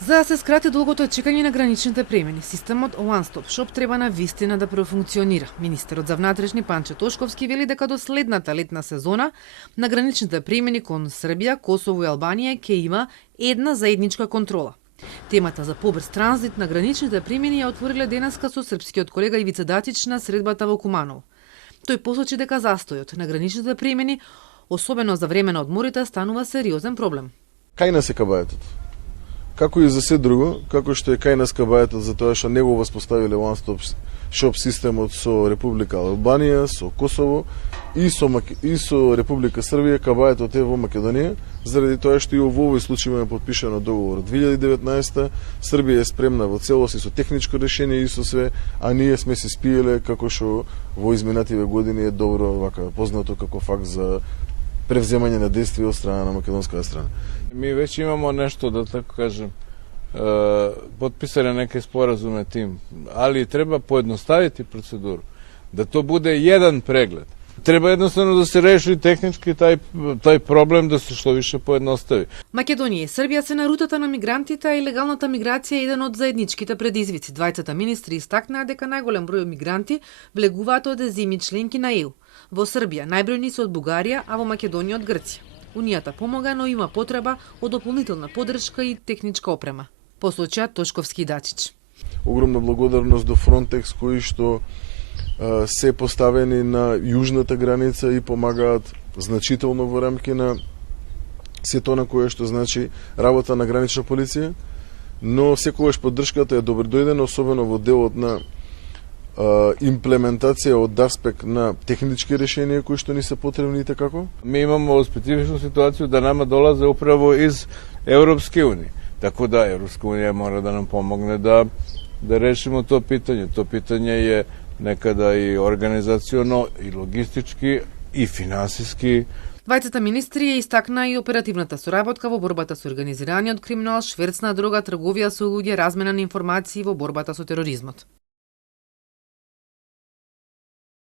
За да се скрати долгото чекање на граничните премини, системот One Stop Shop треба на вистина да профункционира. Министерот за внатрешни Панче Тошковски вели дека до следната летна сезона на граничните премини кон Србија, Косово и Албанија ќе има една заедничка контрола. Темата за побрз транзит на граничните премини ја отвориле денеска со српскиот колега Ивица Дачич на средбата во Куманово. Тој посочи дека застојот на граничните премини, особено за време на одморите, станува сериозен проблем. Кај нас е кабаетот? Како и за се друго, како што е кај нас кабаетот за тоа што не го воспоставиле One Stop Shop системот со Република Албанија, со Косово и со Република Србија, кабаетот е во Македонија, заради тоа што и во овој случај имаме подпишано договор 2019. Србија е спремна во целост и со техничко решение и со све, а ние сме се спиеле како што во изминативе години е добро вака познато како факт за превземање на действија од страна на македонската страна. Mi već imamo nešto, da tako kažem, potpisane neke sporazume tim, ali treba pojednostaviti proceduru, da to bude jedan pregled. Treba jednostavno da se reši tehnički taj problem, da se što više pojednostavi. Македонија и Србија се на рутата на мигрантите, а илегалната миграција е еден од заедничките предизвици. Двајцата министри истакнаа дека најголем број мигранти влегуваат од земји членки на ЕУ. Во Србија најбројни се од Бугарија, а во Македонија од Грција. Унијата помага, но има потреба од дополнителна подршка и техничка опрема, посочија Тошковски и Дачич. Огромна благодарност до Frontex кои што се поставени на јужната граница и помагаат значително во рамки на сето на кое што значи работа на гранична полиција, но секогаш поддршката е добродојдена, особено во делот на имплементација од аспект на технички решенија кои што ни се потребни и така. Mi imamo specifičnu situaciju da nama dolaze upravo iz Europske unije. Tako da Europska unija mora da nam pomogne da rešimo to pitanje. To pitanje je nekada i organizaciono, i logistički, i finansijski. Двајцата министри ја истакнаа и оперативната соработка во борбата со организираниот криминал, шверц на дрога, трговија со луѓе, размена на информации во борбата со тероризмот.